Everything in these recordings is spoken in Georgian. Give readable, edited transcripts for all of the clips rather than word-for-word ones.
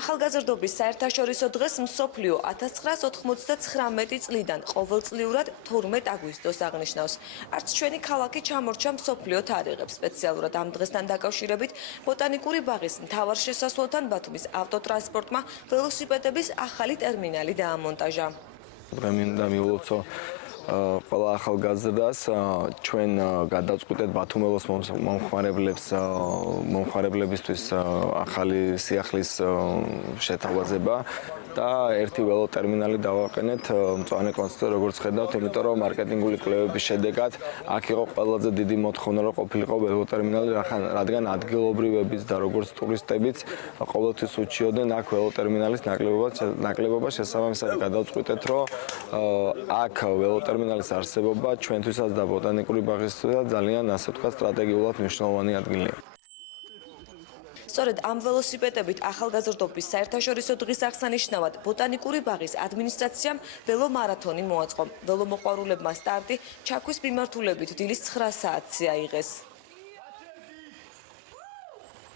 ახალგაზრდობის საერთაშორისო დღეს მსოფლიო 1999 წლიდან ყოველწლიურად 12 აგვისტოს აღნიშნავს. არც ჩვენი ქალაქი ჩამორჩა მსოფლიო თარიღებს. სპეციალურად ამ დღესთან დაკავშირებით ბოტანიკური ბაღის მთავარ შესასვლელთან ბათუმის ავტოტრანსპორტმა ველოსიპედების ახალი ტერმინალი დაამონტაჟა. მინდა მივულოცო ყველა ახალგაზრდას ჩვენ გადავწყვიტეთ ბათუმელოს მომხმარებლებისთვის ახალი სიახლის შეთავაზება და ერთი ველოტერმინალი დავაყენეთ მწვანე კონცერტზე როგორც ხედავთ, იმიტომ რომ მარკეტინგული კვლევების შედეგად აქ იყო ყველაზე დიდი მოთხოვნა რომ ყოფილიყო ველოტერმინალი, რადგან ადგილობრივებიც და როგორც ტურისტებიც ყოველთვის უჩიოდნენ აქ ველოტერმინალის ნაკლებობა. შესაბამისად გადავწყვიტეთ რომ აქ ველოტერმინალის არსებობა ჩვენთვისაც და ბოტანიკური ბაღისთვისაც ძალიან ასე ვთქვათ სტრატეგიულად მნიშვნელოვანი ადგილია. სწორედ ამ ველოსიპედებით ახალგაზრდობის საერთაშორისო დღის აღსანიშნავად ბოტანიკური ბაღის ადმინისტრაციამ ველომარათონი მოაწყო. ველომოყვარულებმა სტარტი ჩაქვის მიმართულებით დილის 9 საათზე აიღეს.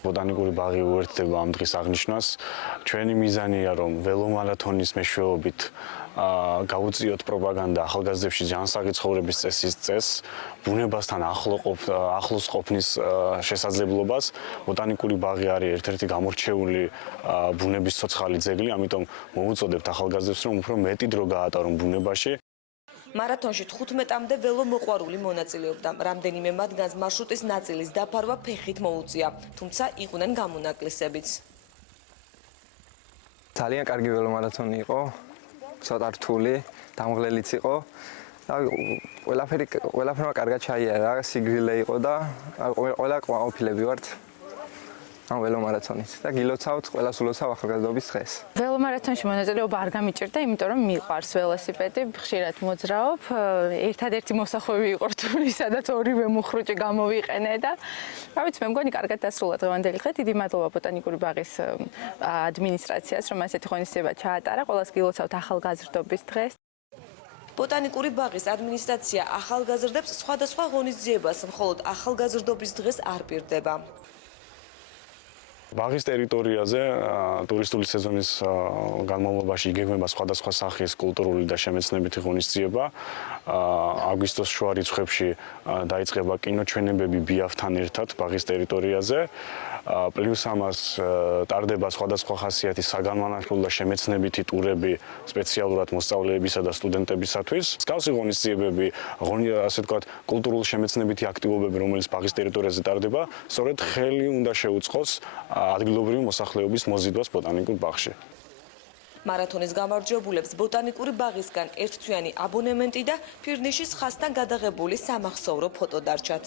ბოტანიკური ბაღი უერთდება ამ დღის აღნიშვნას. ჩვენი მიზანია რომ ველომარათონის მეშვეობით გაუწიოთ პროპაგანდა ახალგაზრდებში ჯანსაღი ცხოვრების წესის წესს, ბუნებასთან ახლოს ყოფნის შესაძლებლობას. ბოტანიკური ბაღი არის ერთ-ერთი გამორჩეული ბუნების ცოცხალი ძეგლი, ამიტომ მოვუწოდებთ ახალგაზრდებს, რომ უფრო მეტი დრო გაატარონ ბუნებაში. მარათონში 15-მდე ველომოყვარული მონაწილეობდა. რამდენიმე მათგანს მარშრუტის ნაწილის დაფარვა ფეხით მოუწია, თუმცა იყვნენ გამონაკლისებიც. ძალიან კარგი ველომარათონი იყო, ცოტა რთული, დამღლელიც იყო და ყველაფერმა კარგად ჩაიარა, სიგრილე იყო და ყველა ყოფილები ვართ ამ ველომარათონის და გილოცავთ, ყველას ულოცავ ახალგაზრდობის დღეს. ველომარათონში მონაწილეობა არ გამიჭირდა, იმიტომ რომ მიყვარს ველოსიპედი, ხშირად მოძრაობ. ერთადერთი მოსახვევი იყო რთული, სადაც ორივე მუხრუჭი გამოვიყენე და რა ვიცი, მე მგონი კარგად დასრულა დღევანდელი დღე. დიდი მადლობა ბოტანიკური ბაღის ადმინისტრაციას, რომ ასეთი ღონისძიება ჩაატარა. ყველას გილოცავთ ახალგაზრდობის დღეს. ბოტანიკური ბაღის ადმინისტრაცია ახალგაზრდებს სხვადასხვა ღონისძიებას მხოლოდ ახალგაზრდობის დღეს არ პირდება. ბაღის ტერიტორიაზე ტურისტული სეზონის განმავლობაში იგეგმება სხვადასხვა სახის კულტურული და შემეცნებითი ღონისძიება. აგვისტოს შუა რიცხვებში დაიწყება კინოჩვენებები ბიავთან ერთად ბაღის ტერიტორიაზე. პლუს ამას ტარდება სხვადასხვა ხასიათის საგანმანათლებლო და შემეცნებითი ტურები სპეციალურად მოსწავლეებისა და სტუდენტებისათვის. მსგავსი ღონისძიებები, ასე ვთქვათ, კულტურულ-შემეცნებითი აქტივობები, რომელიც ბაღის ტერიტორიაზე ტარდება, სწორედ ხელი უნდა შეუწყოს ადგილობრივი მოსახლეობის მოზიდვას ბოტანიკურ ბაღში. მარათონის გამარჯვებულებს ბოტანიკური ბაღისგან ერთთვიანი აბონემენტი და ფირნიშის ხასთან გადაღებული სამახსოვრო ფოტო დარჩათ.